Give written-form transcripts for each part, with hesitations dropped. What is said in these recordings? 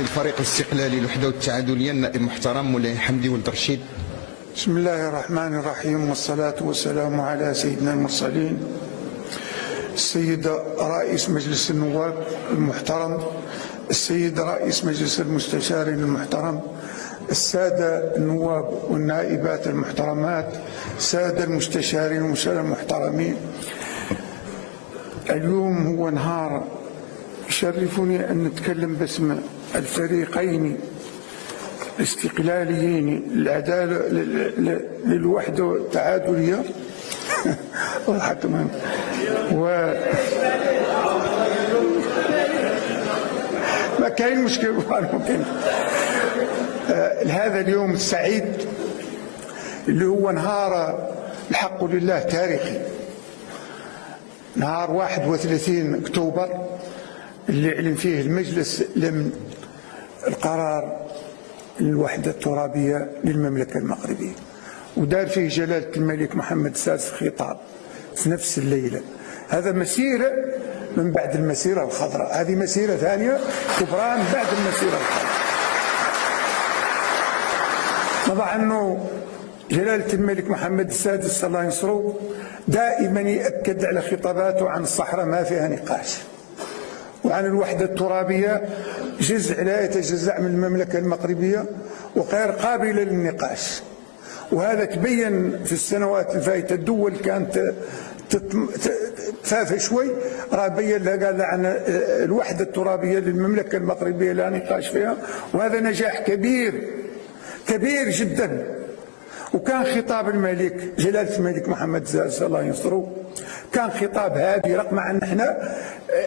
الفريق الاستقلالي الوحده والتعادليه النائب المحترم مولاي حمدي ولد رشيد. بسم الله الرحمن الرحيم، والصلاة والسلام على سيدنا المرسلين. السيد رئيس مجلس النواب المحترم، السيد رئيس مجلس المستشارين المحترم، السادة النواب والنائبات المحترمات، السادة المستشارين والمستشارين المحترمين، اليوم هو نهار يشرفني أن نتكلم باسم الفريقين الاستقلاليين للعدالة للوحدة والتعادلية ما كاين مشكل. ممكن هذا اليوم السعيد اللي هو نهار الحق لله تاريخي، نهار 31 أكتوبر اللي اعلن فيه المجلس الأمن القرار الوحدة الترابية للمملكة المغربية، ودار فيه جلالة الملك محمد السادس خطاب في نفس الليلة. هذا مسيرة من بعد المسيرة الخضراء، هذه مسيرة ثانية كبرى من بعد المسيرة الخضراء. طبعا أنه جلالة الملك محمد السادس الله ينصره دائما يأكد على خطاباته عن الصحراء ما فيها نقاش، وعن الوحدة الترابية جزء لا يتجزأ من المملكة المغربية وغير قابلة للنقاش. وهذا تبين في السنوات الفائتة. الدول كانت تافه شوي، راه بين لها قال عن الوحدة الترابية للمملكة المغربية لا نقاش فيها، وهذا نجاح كبير كبير جدا. وكان خطاب الملك جلالة الملك محمد السادس الله ينصره كان خطاب هادي، رغم ان احنا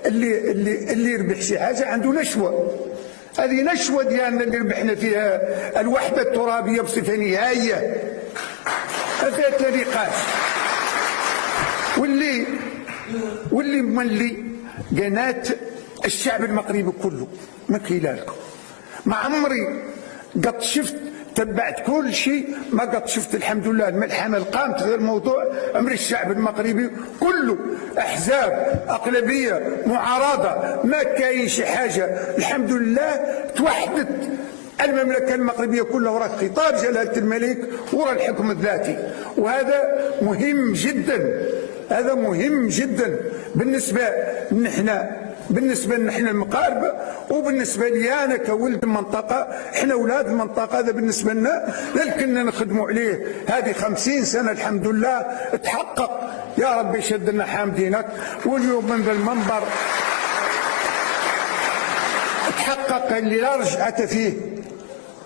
اللي يربح شي حاجه عنده نشوه، هذه نشوه ديالنا اللي ربحنا فيها الوحده الترابيه بصفه نهائيه ما فيها نقاش. واللي مولي قناه الشعب المغربي كله من خلالكم. ما عمري قد شفت تبعت كل شيء، ما قد شفت الحمد لله الملحمه اللي قامت في هذا الموضوع امر الشعب المغربي كله، احزاب اقلبيه معارضه، ما كاين شي حاجه الحمد لله توحدت المملكه المغربيه كلها وراء خطاب جلاله الملك وراء الحكم الذاتي. وهذا مهم جدا، هذا مهم جدا بالنسبه لنا المغاربه، وبالنسبه لي انا كولد المنطقه. احنا اولاد المنطقه، هذا بالنسبه لنا كنا نخدموا عليه هذه 50 سنه الحمد لله تحقق. يا رب يشد لنا حامدينك. واليوم من ذا المنبر تحقق اللي لا رجعه فيه.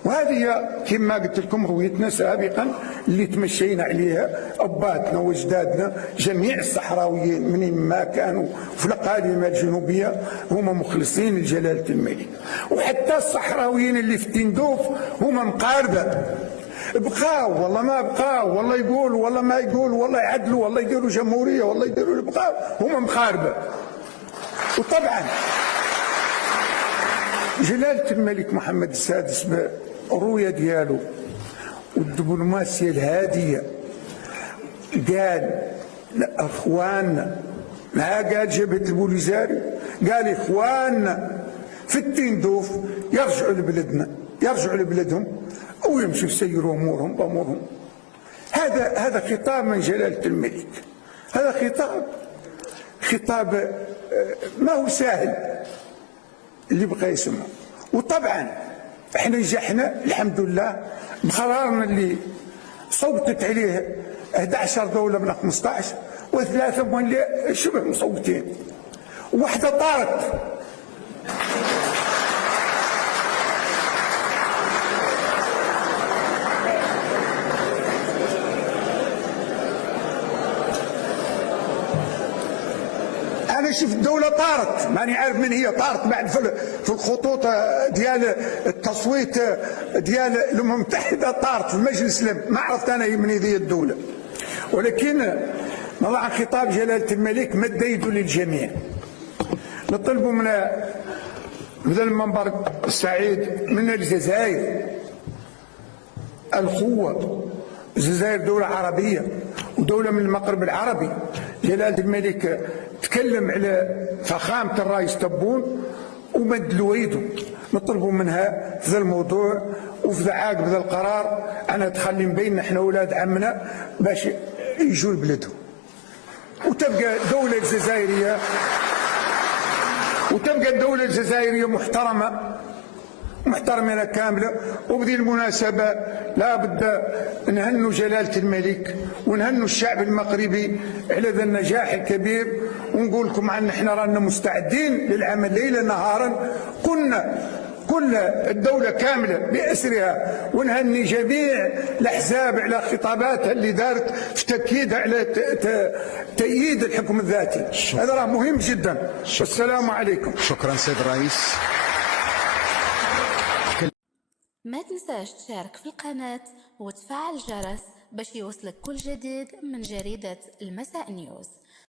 وهذه كما قلت لكم رؤيتنا سابقا اللي تمشينا عليها اباتنا وجدادنا، جميع الصحراويين منين ما كانوا في الاقاليم الجنوبيه هما مخلصين لجلاله الملك. وحتى الصحراويين اللي في التندوف هما مقاربه، بقاو والله ما بقاو، والله يقولوا والله ما يقولوا، والله يعدلوا والله يديروا جمهوريه والله يديروا، بقاو هما مقاربه. وطبعا جلاله الملك محمد السادس بالرؤيه ديالو والدبلوماسيه الهاديه قال اخواننا، ما قال جبهه البوليزاري، قال اخواننا في التندوف يرجعوا لبلدنا، يرجعوا لبلدهم ويمشوا يسيروا امورهم بامورهم. هذا خطاب من جلاله الملك، هذا خطاب ما هو سهل اللي بقى يسمع. وطبعا احنا نجحنا الحمد لله بقرارنا اللي صوتت عليه 11 دوله من 15، وثلاثه اللي شبه مصوتين، وواحده طارت. أنا شفت دولة طارت، ماني عارف من هي، طارت بعد في الخطوط ديال التصويت ديال الأمم المتحدة، طارت في مجلس الأمن، ما عرفت أنا من هذه الدولة. ولكن مع خطاب جلالة الملك مد يده للجميع. نطلبوا من هذا المنبر السعيد من الجزائر القوة. الجزائر دولة عربية ودولة من المغرب العربي. جلالة الملك تكلم على فخامة الرئيس تبون ومد الويدو نطلبوا منها في ذا الموضوع وفي عقب ذا القرار أنا تخلي بيننا احنا أولاد عمنا باش يجوا لبلدهم، وتبقى الدولة الجزائرية محترمة كاملة. وبذي المناسبة لا بد نهنوا جلالة الملك ونهنوا الشعب المغربي على ذا النجاح الكبير، ونقول لكم أن احنا رانا مستعدين للعمل ليلا نهارا، كل الدولة كاملة بأسرها، ونهني جميع الأحزاب على خطاباتها اللي دارت في تأكيدها على تأييد الحكم الذاتي. هذا راه مهم جدا. والسلام عليكم. شكرا سيد الرئيس. ما تنساش تشارك في القناة وتفعل الجرس باش يوصلك كل جديد من جريدة المساء نيوز.